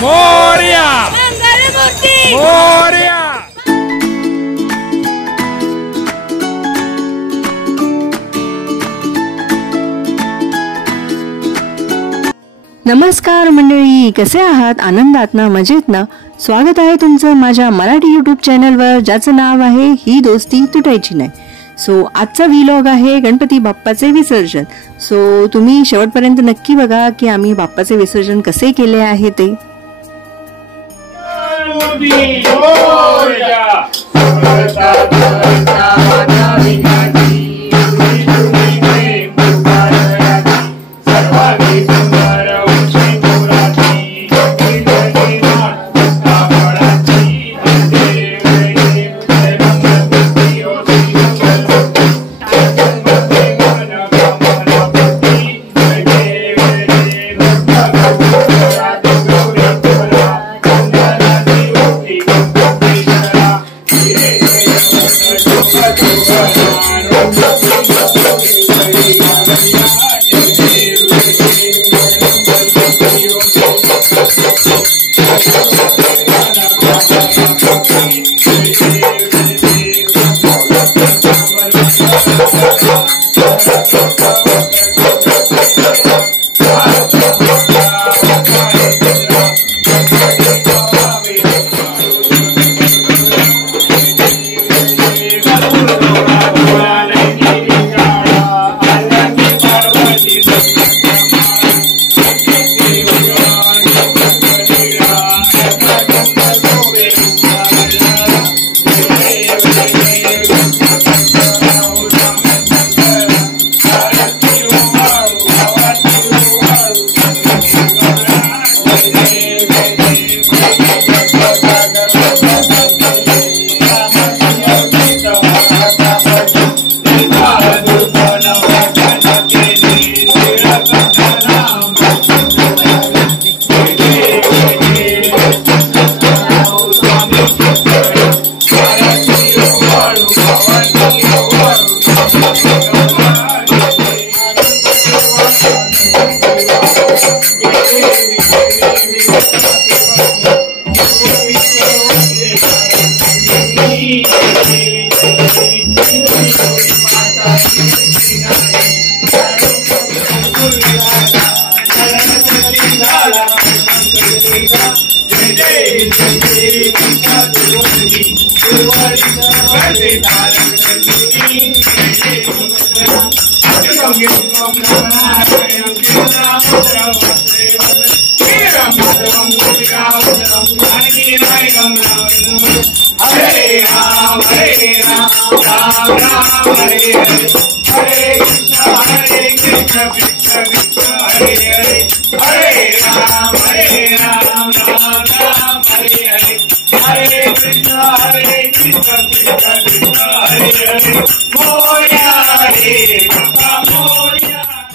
मोरया मोरया। नमस्कार मंडळी, कसे आहात? आनंदात ना? मजेत ना? स्वागत आहे तुमचं माझ्या मराठी यूट्यूब चॅनलवर, ज्याचं नाव आहे ही दोस्ती तुटायची नाही। सो आजचा व्लॉग आहे गणपती बाप्पाचे विसर्जन। सो तुम्ही शेवटपर्यंत नक्की बघा की आम्ही बाप्पाचे विसर्जन कसे केले आहे ते।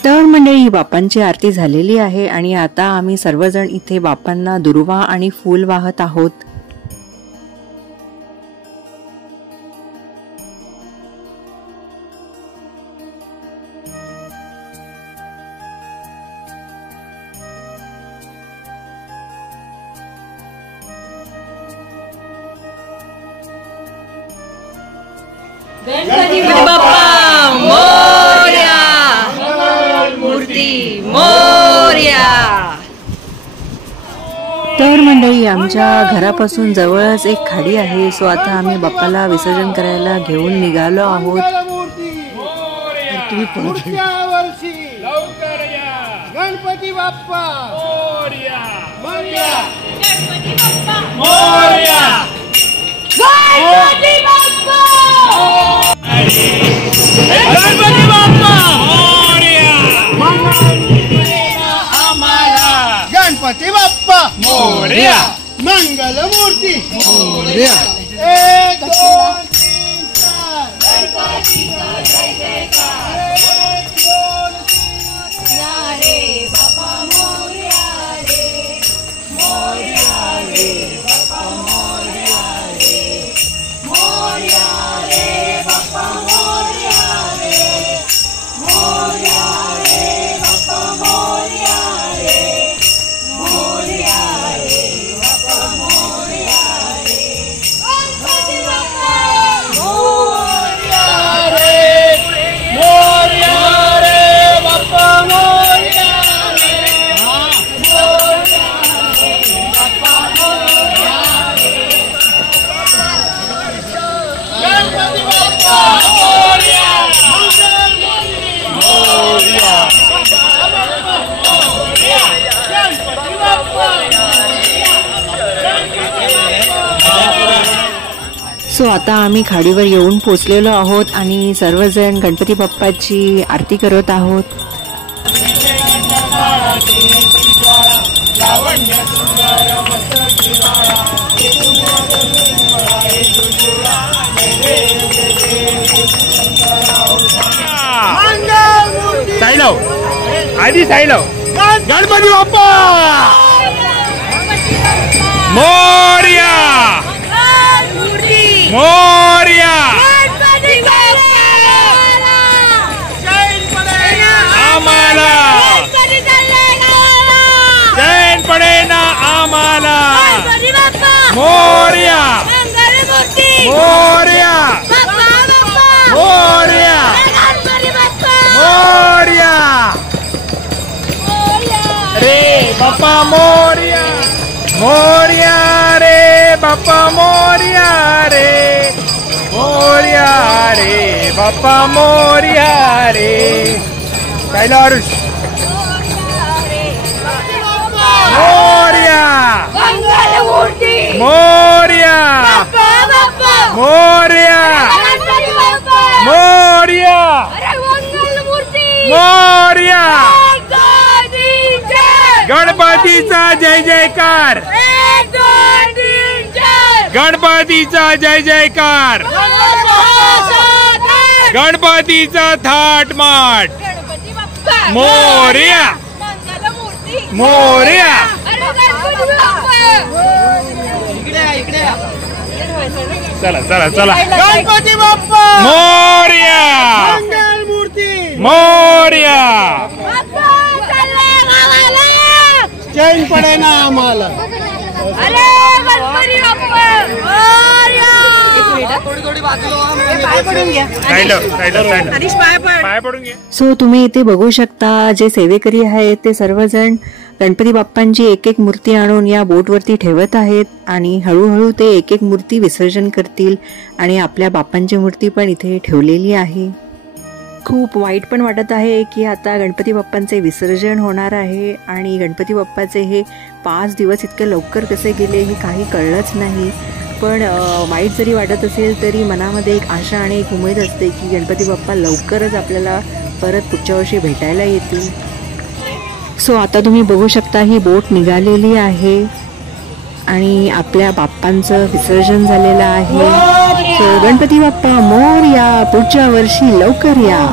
तर मंडळी, बाप्पांची आरती झालेली आहे आणि आता आम्ही सर्वजण इथे बाप्पांना दुर्वा आणि फूल वाहत आहोत। गणपती बाप्पा मोरया, मूर्ती मोरया। तर मंडळी, आमच्या घरापासून जवळच एक खाडी आहे। सो आता आम्ही बाप्पाला विसर्जन करायला घेऊन निघालो आहोत। गणपती बाप्पा मोरया मोरया, गणपती बाप्पा मोरया, गणपती बाप्पा गणपती बाप्पा मोरया, आम्हाला गणपती बाप्पा मोरया, मंगल मूर्ती मोरया। 1 2 3 4 गणपतीचा जय जयकार, 1 2 3 रे बाप्पा मोरया रे, मोरया रे बाप्पा मोरया रे, मोरया रे बाप्पा मोरया रे, मोरया रे बाप्पा मोरया रे, मोरया रे सो आता आम्ही खाडीवर येऊन पोचलेलो आहोत आणि सर्वजण गणपती बाप्पाची आरती करत आहोत. साईलाव आधी साईलाव गणपती बाप्पा मोरया मोरया आम्हाला चैन पडे ना आम्हाला मोरया मोरया मोरया मोरया रे बाप्पा मोरया मोरया रे बाप्पा मोरया रे मोरया रे बाप्पा मोरया रे कैला आरुष मोरया मोरया मोरया मोरया मोरया गणपतीचा जय जयकार गणपतीचा जय जयकार गणपतीचा थाट माट मोरया मोरया चला चला चला गणपती बाप्पा मोरया मंगल मूर्ती मोरया चैन पडे ना आम्हाला सो तुम्ही इथे बघू शकता जे सेवेकरी आहेत ते सर्वजण गणपती बाप्पांची एक एक मूर्ती आणून या बोटवरती ठेवत आहेत आणि हळूहळू ते एक एक मूर्ती विसर्जन करतील आणि आपल्या बाप्पांची मूर्ती पण इथे ठेवलेली आहे. खूप वाईट पण वाटत आहे की आता गणपती बाप्पांचे विसर्जन होणार आहे आणि गणपती बाप्पाचे हे 5 दिवस इतके लवकर कसे गेले हे काही कळलंच नाही. पण वाईट जरी वाटत असेल तरी मनामध्ये एक आशा आणि एक उमेद असते की गणपती बाप्पा लवकरच आपल्याला परत पुढच्या वर्षी भेटायला येतील. सो आता तुम्ही बघू शकता ही बोट निघालेली आहे आणि आपल्या बाप्पांचं विसर्जन झालेलं आहे. सो गणपती बाप्पा मोरया, पुढच्या वर्षी लवकर या.